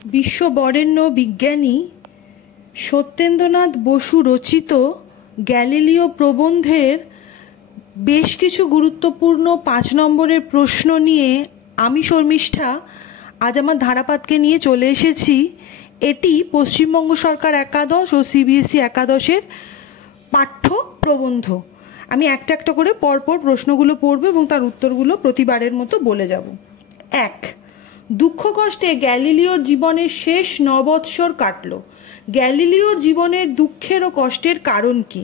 বিশ্ববরেণ্য বিজ্ঞানী সত্যেন্দ্রনাথ বসু রচিত গ্যালিলিও প্রবন্ধের বেশ কিছু গুরুত্বপূর্ণ 5 নম্বরের প্রশ্ন নিয়ে আমি শর্মিষ্ঠা আজ আমার ধারাপাতকে নিয়ে চলে এসেছি। এটি পশ্চিমবঙ্গ সরকার একাদশ ও সিবিএসই একাদশের পাঠ্য প্রবন্ধ। আমি একটা একটা করে পরপর প্রশ্নগুলো পড়ব এবং তার উত্তরগুলো প্রতিবারের মতো বলে যাব। 1. দুঃখ কষ্টে গ্যালিলিওর জীবনের শেষ 9 বৎসর কাটল। গ্যালিলিওর জীবনের দুঃখের ও কষ্টের কারণ কি?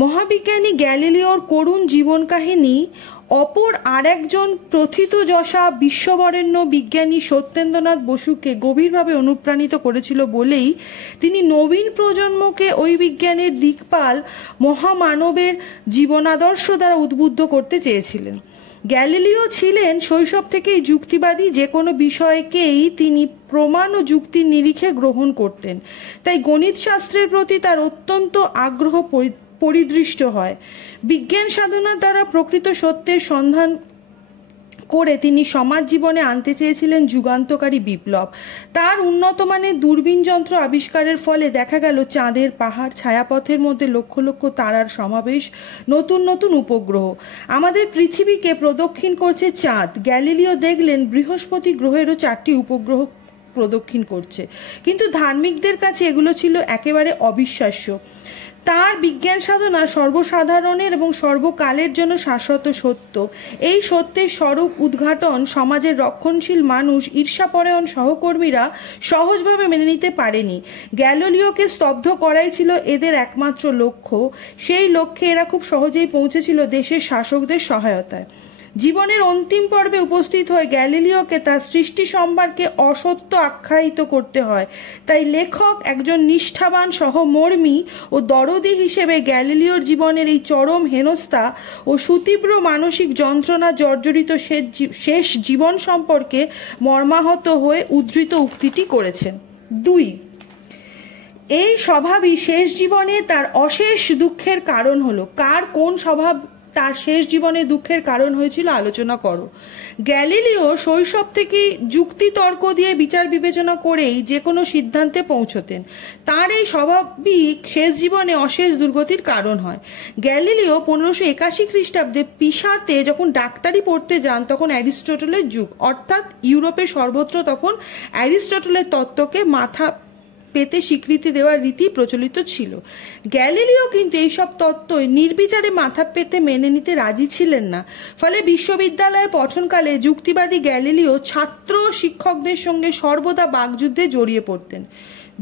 মহাবিজ্ঞানী গ্যালিলিওর করুণ জীবন কাহিনী অপর আরেকজন প্রথিতযশা বিশ্ববরেণ্য বিজ্ঞানী সত্যেন্দ্রনাথ বসুকে গভীরভাবে অনুপ্রাণিত করেছিল বলেই তিনি নবীন প্রজন্মকে ওই বিজ্ঞানের দিকপাল মহামানবের জীবনাদর্শ দ্বারা উদ্বুদ্ধ করতে চেয়েছিলেন। গ্যালিলিও ছিলেন শৈশব থেকেই যুক্তিবাদী, যে কোনো বিষয়কেই তিনি প্রমাণ ও যুক্তির নিরিখে গ্রহণ করতেন। তাই গণিত শাস্ত্রের প্রতি তার অত্যন্ত আগ্রহ পরিদৃষ্ট হয়। বিজ্ঞান সাধনার দ্বারা প্রকৃত সত্যের সন্ধান করে তিনি সমাজ জীবনে আনতে চেয়েছিলেন যুগান্তকারী বিপ্লব। তার উন্নত মানের দূরবীন যন্ত্র আবিষ্কারের ফলে দেখা গেল চাঁদের পাহাড়, ছায়াপথের মধ্যে লক্ষ লক্ষ তারার সমাবেশ, নতুন নতুন উপগ্রহ। আমাদের পৃথিবীকে প্রদক্ষিণ করছে চাঁদ। গ্যালিলিও দেখলেন বৃহস্পতি গ্রহেরও 4টি উপগ্রহ প্রদক্ষিণ করছে, কিন্তু ধার্মিকদের কাছে এগুলো ছিল একেবারে অবিশ্বাস্য। তার বিজ্ঞান সাধনা সর্বসাধারণের এবং সর্বকালের জন্য শাশ্বত সত্য। এই সত্যের স্বরূপ উদ্ঘাটন সমাজের রক্ষণশীল মানুষ, ঈর্ষাপরায়ণ সহকর্মীরা সহজভাবে মেনে নিতে পারেনি। গ্যালিলিওকে স্তব্ধ করাই ছিল এদের একমাত্র লক্ষ্য। সেই লক্ষ্যে এরা খুব সহজেই পৌঁছেছিল দেশের শাসকদের সহায়তায়। জীবনের অন্তিম পর্বে উপস্থিত হয়ে গ্যালিলিওকে তার সৃষ্টি সম্ভারকে অসত্য আখ্যায়িত করতে হয়। তাই লেখক একজন নিষ্ঠাবান সহমর্মী ও দরদী হিসেবে গ্যালিলিওর জীবনের এই চরম হেনস্থা ও সুতীব্র মানসিক যন্ত্রণা জর্জরিত শেষ জীবন সম্পর্কে মর্মাহত হয়ে উদ্ধৃত উক্তিটি করেছেন। 2. এই স্বভাবই শেষ জীবনে তার অশেষ দুঃখের কারণ হলো। কোন স্বভাব তার শেষ জীবনে দুঃখের কারণ হয়েছিল আলোচনা করো। গ্যালিলিও শৈশব থেকেই যুক্তিতর্ক দিয়ে বিচার বিবেচনা করেই যে কোনো সিদ্ধান্তে পৌঁছতেন। তার এই স্বাভাবিক শেষ জীবনে অশেষ দুর্গতির কারণ হয়। গ্যালিলিও 1581 খ্রিস্টাব্দে পিসাতে যখন ডাক্তারি পড়তে যান তখন অ্যারিস্টটলের যুগ, অর্থাৎ ইউরোপের সর্বত্র তখন অ্যারিস্টটলের তত্ত্বকে মাথা পেতে স্বীকৃতি দেওয়ার রীতি প্রচলিত ছিল। গ্যালিলিও কিন্তু এইসব তত্ত্বই নির্বিচারে মাথা পেতে মেনে নিতে রাজি ছিলেন না। ফলে বিশ্ববিদ্যালয়ে পঠনকালে যুক্তিবাদী গ্যালিলিও ছাত্র শিক্ষকদের সঙ্গে সর্বদা বাকযুদ্ধে জড়িয়ে পড়তেন।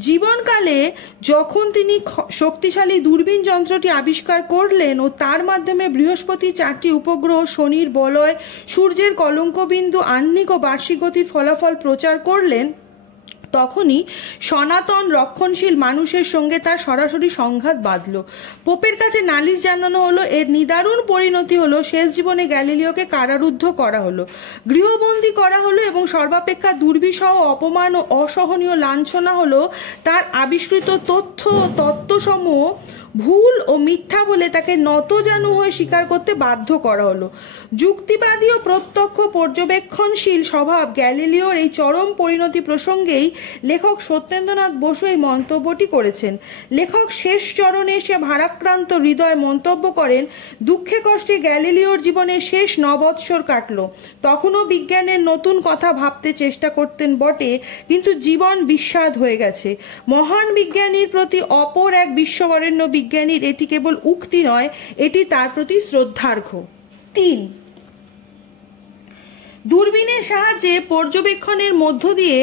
জীবনকালে যখন তিনি শক্তিশালী দূরবীন যন্ত্রটি আবিষ্কার করলেন ও তার মাধ্যমে বৃহস্পতির 4টি উপগ্রহ, শনির বলয়, সূর্যের কলঙ্কবিন্দু, আহ্নিক ও বার্ষিক গতির ফলাফল প্রচার করলেন, তখনই সনাতন রক্ষণশীল মানুষের সঙ্গে তার সরাসরি সংঘাত বাঁধল। পোপের কাছে নালিশ জানানো হলো। এর নিদারুণ পরিণতি হলো শেষ জীবনে গ্যালিলিওকে কারারুদ্ধ করা হলো, গৃহবন্দী করা হলো এবং সর্বাপেক্ষা দুর্বিষহ অপমান ও অসহনীয় লাঞ্ছনা হলো তার আবিষ্কৃত তথ্য ও তত্ত্বসমূহ ভুল ও মিথ্যা বলে তাকে নতজানু হয়ে স্বীকার করতে বাধ্য করা হলো। যুক্তিবাদী ও প্রত্যক্ষ পর্যবেক্ষণশীল স্বভাব গ্যালিলিওর এই চরম পরিণতি প্রসঙ্গেই লেখক সত্যেন্দ্রনাথ বসু এই মন্তব্যটি করেছেন। লেখক শেষ চরণে এসে ভারাক্রান্ত হৃদয় মন্তব্য করেন, দুঃখে কষ্টে গ্যালিলিওর জীবনের শেষ 9 বৎসর কাটল। তখনও বিজ্ঞানের নতুন কথা ভাবতে চেষ্টা করতেন বটে, কিন্তু জীবন বিস্বাদ হয়ে গেছে। মহান বিজ্ঞানীর প্রতি অপর এক বিশ্ববরেণ্য বিজ্ঞানীর এটি কেবল উক্তি নয়, এটি তার প্রতি শ্রদ্ধার্ঘ্য। 3. দূরবীনের সাহায্যে পর্যবেক্ষণের মধ্য দিয়ে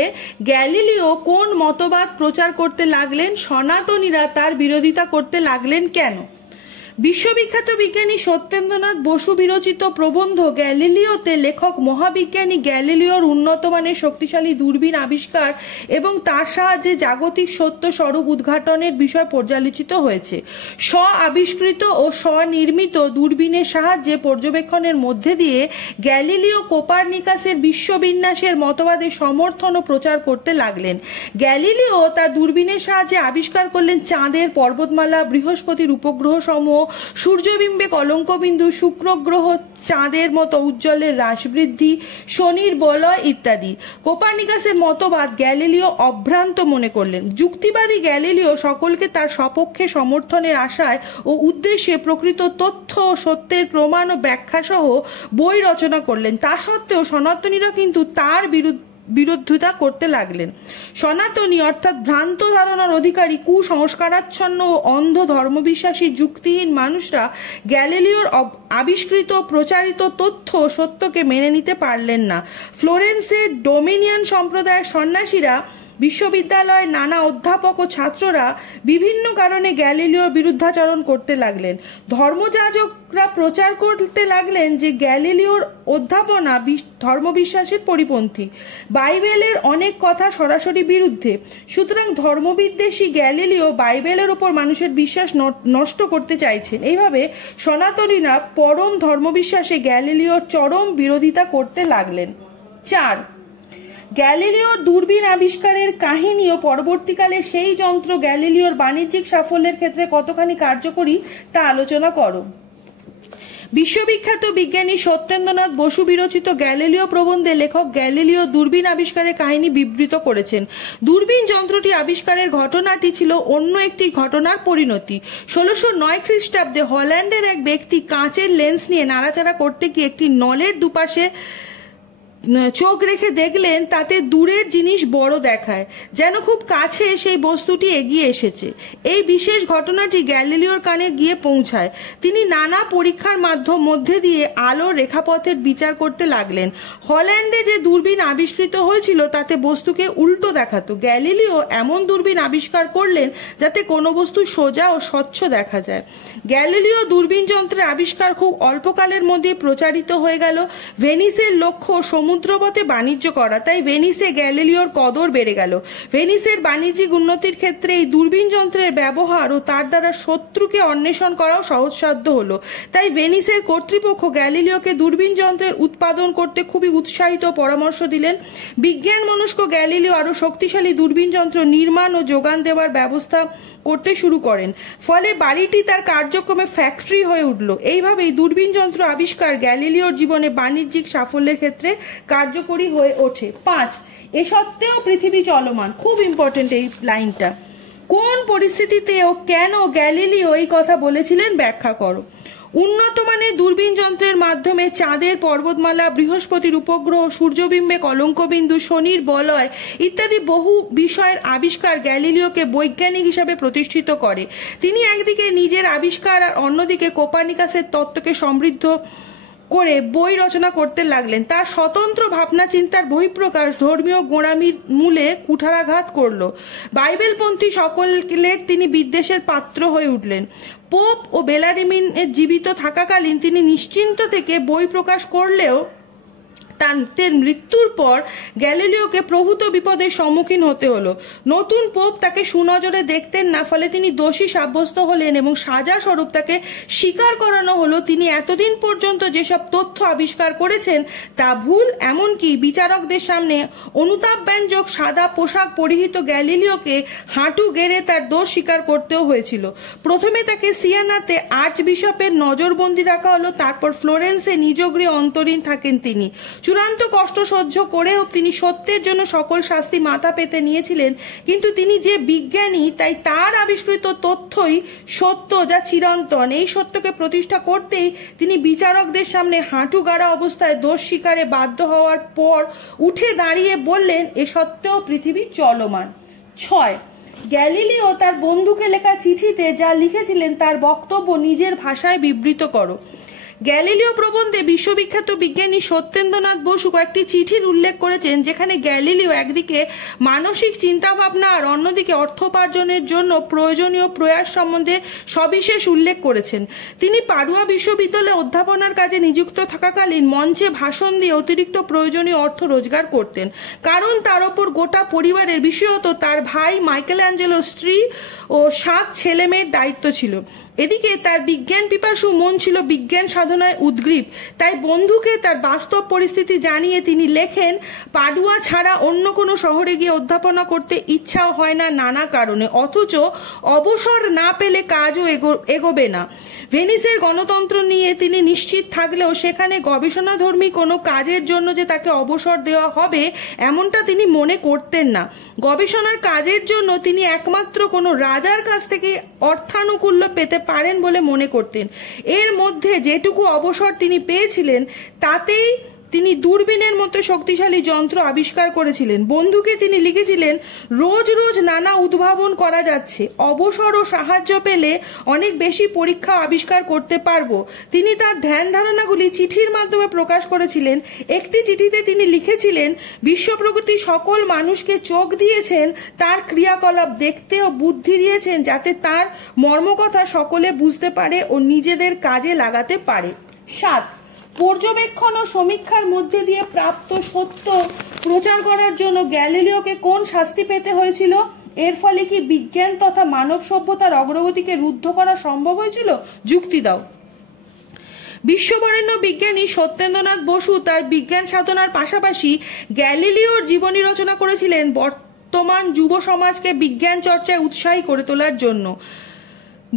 গ্যালিলিও কোন মতবাদ প্রচার করতে লাগলেন? সনাতনীরা তার বিরোধিতা করতে লাগলেন কেন? বিশ্ববিখ্যাত বিজ্ঞানী সত্যেন্দ্রনাথ বসু বিরচিত প্রবন্ধ গ্যালিলিওতে লেখক মহাবিজ্ঞানী গ্যালিলিওর উন্নত মানের শক্তিশালী দূরবীন আবিষ্কার এবং তার সাহায্যে জাগতিক সত্য স্বরূপ উদ্ঘাটনের বিষয় পর্যালোচিত হয়েছে। আবিষ্কৃত ও স্বনির্মিত দূরবীনের সাহায্যে পর্যবেক্ষণের মধ্যে দিয়ে গ্যালিলিও কোপারনিকাসের বিশ্ববিন্যাসের মতবাদের সমর্থন ও প্রচার করতে লাগলেন। গ্যালিলিও তার দূরবীনের সাহায্যে আবিষ্কার করলেন চাঁদের পর্বতমালা, বৃহস্পতির উপগ্রহ সমূহ সূর্যবিম্বে কলঙ্কবিন্দু, শুক্র গ্রহ চাঁদের মতো উজ্জ্বলের হ্রাসবৃদ্ধি, শনির বলয় ইত্যাদি। কোপার্নিকাসের মতবাদ গ্যালিলিও অভ্রান্ত মনে করলেন। যুক্তিবাদী গ্যালিলিও সকলকে তার সপক্ষে সমর্থনের আশায় ও উদ্দেশ্যে প্রকৃত তথ্য ও সত্যের প্রমাণ ও ব্যাখ্যা সহ বই রচনা করলেন। তা সত্ত্বেও সনাতনীরা কিন্তু তার বিরোধিতা করতে লাগলেন। সনাতনী অর্থাৎ ভ্রান্ত ধারণার অধিকারী, কুসংস্কারাচ্ছন্ন ও অন্ধ ধর্মবিশ্বাসী যুক্তিহীন মানুষরা গ্যালিলিওর আবিষ্কৃত প্রচারিত তথ্য সত্যকে মেনে নিতে পারলেন না। ফ্লোরেন্সের ডোমিনিয়ান সম্প্রদায়ের সন্ন্যাসীরা, বিশ্ববিদ্যালয়ের নানা অধ্যাপক ও ছাত্ররা বিভিন্ন কারণে গ্যালিলিওর বিরুদ্ধাচরণ করতে লাগলেন। ধর্মযাজকরা প্রচার করতে লাগলেন যে গ্যালিলিওর অধ্যাপনা ধর্মবিশ্বাসের পরিপন্থী, বাইবেলের অনেক কথা সরাসরি বিরুদ্ধে। সুতরাং ধর্মবিদ্বেষী গ্যালিলিও বাইবেলের ওপর মানুষের বিশ্বাস নষ্ট করতে চাইছেন। এইভাবে সনাতনীরা পরম ধর্মবিশ্বাসে গ্যালিলিওর চরম বিরোধিতা করতে লাগলেন। 4. গ্যালিলিওর দূরবীন আবিষ্কারের কাহিনী ও পরবর্তীকালে সেই যন্ত্র গ্যালিলিওর বাণিজ্যিক সাফল্যের ক্ষেত্রে কতখানি কার্যকরী তা আলোচনা করো। বিশ্ববিখ্যাত বিজ্ঞানী সত্যেন্দ্রনাথ বসু বিরচিত গ্যালিলিও প্রবন্ধে লেখক গ্যালিলিও দূরবীন আবিষ্কারের কাহিনী বিবৃত করেছেন। দূরবীন যন্ত্রটি আবিষ্কারের ঘটনাটি ছিল অন্য একটি ঘটনার পরিণতি। 1609 খ্রিস্টাব্দে হল্যান্ডের এক ব্যক্তি কাঁচের লেন্স নিয়ে নাড়াচাড়া করতে গিয়ে একটি নলের দুপাশে চোখ রেখে দেখলেন তাতে দূরের জিনিস বড় দেখায়, যেন খুব কাছে সেই বস্তুটি এগিয়ে এসেছে। এই বিশেষ ঘটনাটি গ্যালিলিওর কানে গিয়ে পৌঁছায়। তিনি নানা পরীক্ষার মধ্যে দিয়ে আলোর রেখাপথের বিচার করতে লাগলেন। হল্যান্ডে যে দূরবীন আবিষ্কৃত হয়েছিল তাতে বস্তুকে উল্টো দেখাতো। গ্যালিলিও এমন দূরবীন আবিষ্কার করলেন যাতে কোনো বস্তু সোজা ও স্বচ্ছ দেখা যায়। গ্যালিলিও দূরবীন যন্ত্রের আবিষ্কার খুব অল্পকালের মধ্যে প্রচারিত হয়ে গেল। ভেনিসের লক্ষ্য সমুদ্রপথে বাণিজ্য করা, তাই ভেনিসে গ্যালিলিওর কদর বেড়ে গেল। ভেনিসের বাণিজ্যিক উন্নতির ক্ষেত্রে এই দূরবীন যন্ত্রের ব্যবহার ও তার দ্বারা শত্রুকে অন্বেষণ করাও সহজসাধ্য হলো। তাই ভেনিসের কর্তৃপক্ষ গ্যালিলিওকে দূরবীন যন্ত্রের উৎপাদন করতে খুবই উৎসাহিত পরামর্শ দিলেন। বিজ্ঞান মনস্ক গ্যালিলিও আরো শক্তিশালী দূরবীন যন্ত্র নির্মাণ ও যোগান দেওয়ার ব্যবস্থা করতে শুরু করেন। ফলে বাড়িটি তার কার্যক্রমে ফ্যাক্টরি হয়ে উঠল। এইভাবেই দূরবীন যন্ত্র আবিষ্কার গ্যালিলিওর জীবনে বাণিজ্যিক সাফল্যের ক্ষেত্রে কার্যকরী হয়ে ওঠে। 5. এ সত্ত্বেও পৃথিবী চলমান। খুব ইম্পর্টেন্ট এই লাইনটা। কোন পরিস্থিতিতে ও কেন গ্যালিলিও এই কথা বলেছিলেন ব্যাখ্যা করো। উন্নত মানের দূরবীন যন্ত্রের মাধ্যমে চাঁদের পর্বতমালা, বৃহস্পতির উপগ্রহ, সূর্যবিম্বে কলঙ্কবিন্দু, শনির বলয় ইত্যাদি বহু বিষয়ের আবিষ্কার গ্যালিলিওকে বৈজ্ঞানিক হিসাবে প্রতিষ্ঠিত করে। তিনি একদিকে নিজের আবিষ্কার আর অন্যদিকে কোপার্নিকাসের তত্ত্বকে সমৃদ্ধ করে বই রচনা করতে লাগলেন। তার স্বতন্ত্র ভাবনা চিন্তার বহিঃপ্রকাশ ধর্মীয় গোঁড়ামির মূলে কুঠারাঘাত করল। বাইবেলপন্থী সকলের তিনি বিদ্বেষের পাত্র হয়ে উঠলেন। পোপ ও বেলারিমিন জীবিত থাকাকালীন তিনি নিশ্চিন্ত থেকে বই প্রকাশ করলেও তার মৃত্যুর পর গ্যালিলিওকে প্রভূত বিপদের সম্মুখীন হতে হলো। নতুন পোপ তাকে সুনজরে দেখতেন না, ফলে তিনি দোষী সাব্যস্ত হলেন এবং সাজা স্বরূপ তাকে স্বীকার করানো হলো তিনি এতদিন পর্যন্ত যেসব তথ্য আবিষ্কার করেছেন তা ভুল। এমনকি বিচারকদের সামনে অনুতাপ ব্যঞ্জক সাদা পোশাক পরিহিত গ্যালিলিওকে হাঁটু গেড়ে তার দোষ স্বীকার করতেও হয়েছিল। প্রথমে তাকে সিয়ানাতে আর্চ বিশপের নজরবন্দি রাখা হলো, তারপর ফ্লোরেন্সে নিজ গৃহে অন্তরীণ থাকেন তিনি। চূড়ান্ত কষ্ট সহ্য করেও তিনি সত্যের জন্য সকল শাস্তি মাথা পেতে নিয়েছিলেন। কিন্তু তিনি যে বিজ্ঞানী, তাই তার আবিষ্কৃত তথ্যই সত্য, যা চিরন্তন। এই সত্যকে প্রতিষ্ঠা করতেই তিনি বিচারকদের সামনে হাঁটু গাড়া অবস্থায় দোষ স্বীকারে বাধ্য হওয়ার পর উঠে দাঁড়িয়ে বললেন, এ সত্ত্বেও পৃথিবী চলমান। 6. গ্যালিলিও তার বন্ধুকে লেখা চিঠিতে যা লিখেছিলেন তার বক্তব্য নিজের ভাষায় বিবৃত করো। গ্যালিলিও প্রবন্ধে বিশ্ববিখ্যাত বিজ্ঞানী সত্যেন্দ্রনাথ বসু কয়েকটি চিঠির উল্লেখ করেছেন, যেখানে গ্যালিলিও একদিকে মানসিক চিন্তাভাবনা আর অন্যদিকে অর্থোপার্জনের জন্য প্রয়োজনীয় প্রয়াস সম্বন্ধে সবিশেষ উল্লেখ করেছেন। তিনি পাডুয়া বিশ্ববিদ্যালয়ে অধ্যাপনার কাজে নিযুক্ত থাকাকালীন মঞ্চে ভাষণ দিয়ে অতিরিক্ত প্রয়োজনীয় অর্থ রোজগার করতেন, কারণ তার ওপর গোটা পরিবারের, বিশেষত তার ভাই মাইকেল অ্যাঞ্জেলোর স্ত্রী ও 7 ছেলেমেয়ের দায়িত্ব ছিল। এদিকে তার বিজ্ঞান পিপাসু মন ছিল বিজ্ঞান সাধনায় উদ্গ্রীব। তাই বন্ধুকে তার বাস্তব পরিস্থিতি জানিয়ে তিনি লেখেন, পাডুয়া ছাড়া অন্য কোনো শহরে গিয়ে অধ্যাপনা করতে ইচ্ছাও হয় না নানা কারণে, অথচ অবসর না পেলে কাজও এগোবে না। ভেনিসের গণতন্ত্র নিয়ে তিনি নিশ্চিত থাকলেও সেখানে গবেষণাধর্মী কোনো কাজের জন্য যে তাকে অবসর দেওয়া হবে এমনটা তিনি মনে করতেন না। গবেষণার কাজের জন্য তিনি একমাত্র কোনো রাজার কাছ থেকে অর্থানুকূল্য পেতে পারেন বলে মনে করতেন। এর মধ্যে যেটুকু অবসর তিনি পেয়েছিলেন তাতেই তিনি দূরবীনের মতো শক্তিশালী যন্ত্র আবিষ্কার করেছিলেন। বন্ধুকে তিনি লিখেছিলেন, রোজ রোজ নানা উদ্ভাবন করা যাচ্ছে, অবসর ও সাহায্য পেলে অনেক বেশি পরীক্ষা আবিষ্কার করতে পারবো। তিনি তার ধ্যান ধারণাগুলি চিঠির মাধ্যমে প্রকাশ করেছিলেন। একটি চিঠিতে তিনি লিখেছিলেন, বিশ্বপ্রকৃতি সকল মানুষকে চোখ দিয়েছেন তার ক্রিয়াকলাপ দেখতে ও বুদ্ধি দিয়েছেন যাতে তার মর্মকথা সকলে বুঝতে পারে ও নিজেদের কাজে লাগাতে পারে। 7. পর্যবেক্ষণ ও সমীক্ষার মধ্যে দিয়ে প্রাপ্ত সত্য প্রচার করার জন্য গ্যালিলিওকে কোন শাস্তি পেতে হয়েছিল? এর ফলে কি বিজ্ঞান তথা মানব সভ্যতার অগ্রগতিকে রুদ্ধ করা সম্ভব হয়েছিল? যুক্তি দাও। বিশ্ববরেণ্য বিজ্ঞানী সত্যেন্দ্রনাথ বসু তার বিজ্ঞান সাধনার পাশাপাশি গ্যালিলিওর জীবনী রচনা করেছিলেন বর্তমান যুব সমাজকে বিজ্ঞান চর্চায় উৎসাহী করে তোলার জন্য।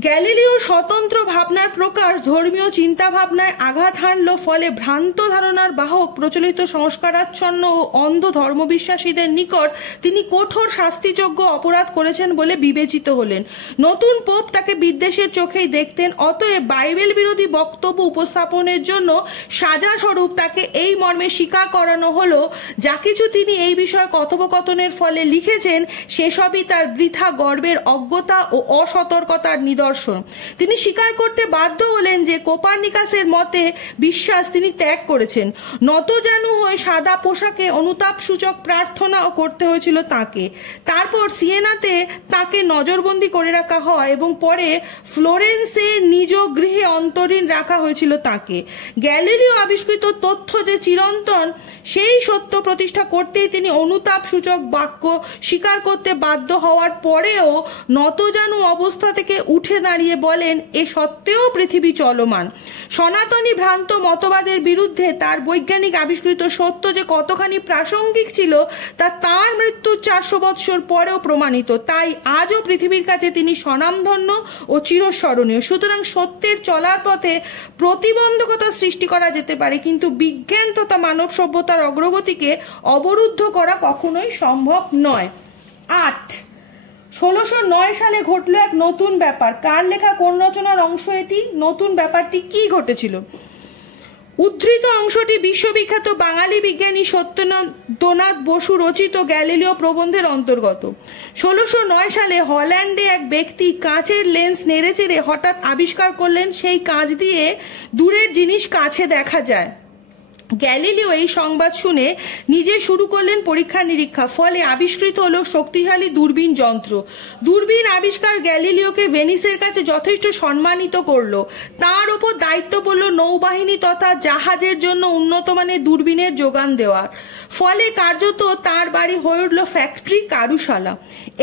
গ্যালিলিওর স্বতন্ত্র ভাবনার প্রকাশ ধর্মীয় চিন্তা ভাবনায় আঘাত হানল, ফলে ভ্রান্ত ধারণার বাহক প্রচলিত সংস্কারাচ্ছন্ন ও অন্ধ ধর্মবিশ্বাসীদের নিকট তিনি কঠোর শাস্তিযোগ্য অপরাধ করেছেন বলে বিবেচিত হলেন। নতুন পোপ তাকে বিদ্বেষের চোখেই দেখতেন। অতএব বাইবেল বিরোধী বক্তব্য উপস্থাপনের জন্য সাজা স্বরূপ তাকে এই মর্মে স্বীকার করানো হলো, যা কিছু তিনি এই বিষয়ে কথোপকথনের ফলে লিখেছেন সেসবই তার বৃথা গর্বের অজ্ঞতা ও অসতর্কতার নিদর্শন। তিনি স্বীকার করতে বাধ্য হলেন যে কোপার্নিকাসের মতে বিশ্বাস তিনি ত্যাগ করেছেন। নতজানু হয়ে সাদা পোশাকে অনুতাপ সূচক প্রার্থনাও করতে হয়েছিল তাকে। তারপর সিয়েনাতে তাকে নজরবন্দি করে রাখা হয় এবং পরে ফ্লোরেন্সে নিজ গৃহে অন্তরীণ রাখা হয়েছিল তাকে। গ্যালিলিও আবিষ্কৃত তথ্য যে চিরন্তন সেই সত্য প্রতিষ্ঠা করতেই তিনি অনুতাপ সূচক বাক্য স্বীকার করতে বাধ্য হওয়ার পরেও নতজানু অবস্থা থেকে উঠে দাঁড়িয়ে বলেন, এ সত্ত্বেও পৃথিবী চলমান। সনাতনী ভ্রান্ত মতবাদের বিরুদ্ধে তার বৈজ্ঞানিক আবিষ্কৃত সত্য যে কতখানি প্রাসঙ্গিক ছিল তা তার মৃত্যুর 400 বৎসর পরেও প্রমাণিত। তাই আজও পৃথিবীর কাছে তিনি স্বনামধন্য ও চিরস্মরণীয়। সুতরাং সত্যের চলার পথে প্রতিবন্ধকতা সৃষ্টি করা যেতে পারে, কিন্তু বিজ্ঞান তথা মানব সভ্যতার অগ্রগতিকে অবরুদ্ধ করা কখনোই সম্ভব নয়। 8. 1609 সালে ঘটল এক নতুন ব্যাপার। কার লেখা কোন রচনার অংশ এটি? নতুন ব্যাপারটি কি ঘটেছিল? উদ্ধৃত অংশটি বিশ্ববিখ্যাত বাঙালি বিজ্ঞানী সত্যেন্দ্রনাথ বসু রচিত গ্যালিলিও প্রবন্ধের অন্তর্গত। 1609 সালে হল্যান্ডে এক ব্যক্তি কাঁচের লেন্স নেড়েচেড়ে হঠাৎ আবিষ্কার করলেন সেই কাঁচ দিয়ে দূরের জিনিস কাছে দেখা যায়। গ্যালিলিও এই সংবাদ শুনে নিজে শুরু করলেন পরীক্ষা নিরীক্ষা। ফলে আবিষ্কৃত হলো শক্তিশালী দূরবীন যন্ত্র। দূরবীন আবিষ্কার গ্যালিলিওকে ভেনিসের কাছে যথেষ্ট সম্মানিত করলো। তার ওপর দায়িত্ব পড়ল নৌবাহিনী তথা জাহাজের জন্য উন্নত মানের দূরবীনের যোগান দেওয়ার। ফলে কার্যত তার বাড়ি হয়ে উঠল ফ্যাক্টরি, কারুশালা।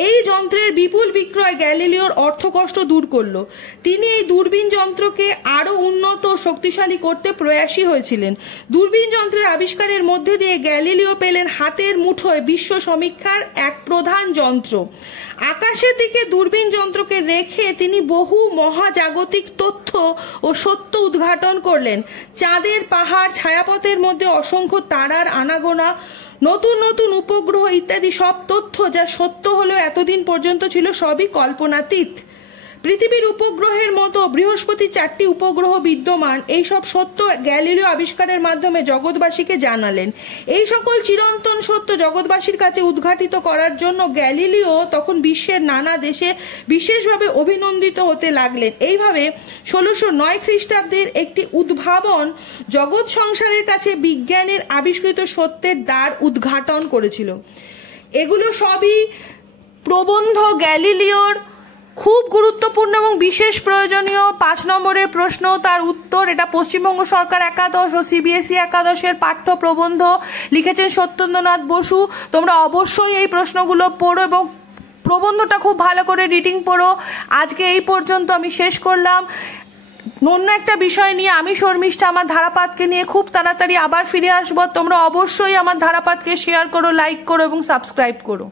এই যন্ত্রের বিপুল বিক্রয় গ্যালিলিওর অর্থকষ্ট দূর করলো। তিনি এই দূরবীন যন্ত্রকে আরো উন্নত ও শক্তিশালী করতে প্রয়াসী হয়েছিলেন। দূরবীন যন্ত্রের আবিষ্কারের মধ্যে দিয়ে গ্যালিলিও পেলেন হাতের মুঠোয় বিশ্ব সমীক্ষার এক প্রধান যন্ত্র। আকাশের দিকে দূরবীন যন্ত্রকে রেখে তিনি বহু মহাজাগতিক তথ্য ও সত্য উদ্ঘাটন করলেন। চাঁদের পাহাড়, ছায়াপথের মধ্যে অসংখ্য তারার আনাগোনা, নতুন নতুন উপগ্রহ ইত্যাদি সব তথ্য যা সত্য হলেও এতদিন পর্যন্ত ছিল সবই কল্পনাতীত। পৃথিবীর উপগ্রহের মতো বৃহস্পতি 4টি উপগ্রহ বিদ্যমান, এই সব সত্য গ্যালিলিও আবিষ্কারের মাধ্যমে জগৎবাসীকে জানালেন। এই সকল চিরন্তন সত্য জগৎবাসীর কাছে উদ্ঘাটিত করার জন্য গ্যালিলিও তখন বিশ্বের নানা দেশে বিশেষভাবে অভিনন্দিত হতে লাগলেন। এইভাবে 1609 খ্রিস্টাব্দের একটি উদ্ভাবন জগৎ সংসারের কাছে বিজ্ঞানের আবিষ্কৃত সত্যের দ্বার উদ্ঘাটন করেছিল। এগুলো সবই প্রবন্ধ গ্যালিলিওর খুব গুরুত্বপূর্ণ এবং বিশেষ প্রয়োজনীয় 5 নম্বরের প্রশ্ন, তার উত্তর। এটা পশ্চিমবঙ্গ সরকার একাদশ ও সিবিএসই একাদশের পাঠ্য প্রবন্ধ, লিখেছেন সত্যেন্দ্রনাথ বসু। তোমরা অবশ্যই এই প্রশ্নগুলো পড়ো এবং প্রবন্ধটা খুব ভালো করে রিডিং পড়ো। আজকে এই পর্যন্ত আমি শেষ করলাম। অন্য একটা বিষয় নিয়ে আমি শর্মিষ্ঠা আমার ধারাপাতকে নিয়ে খুব তাড়াতাড়ি আবার ফিরে আসবো। তোমরা অবশ্যই আমার ধারাপাতকে শেয়ার করো, লাইক করো এবং সাবস্ক্রাইব করো।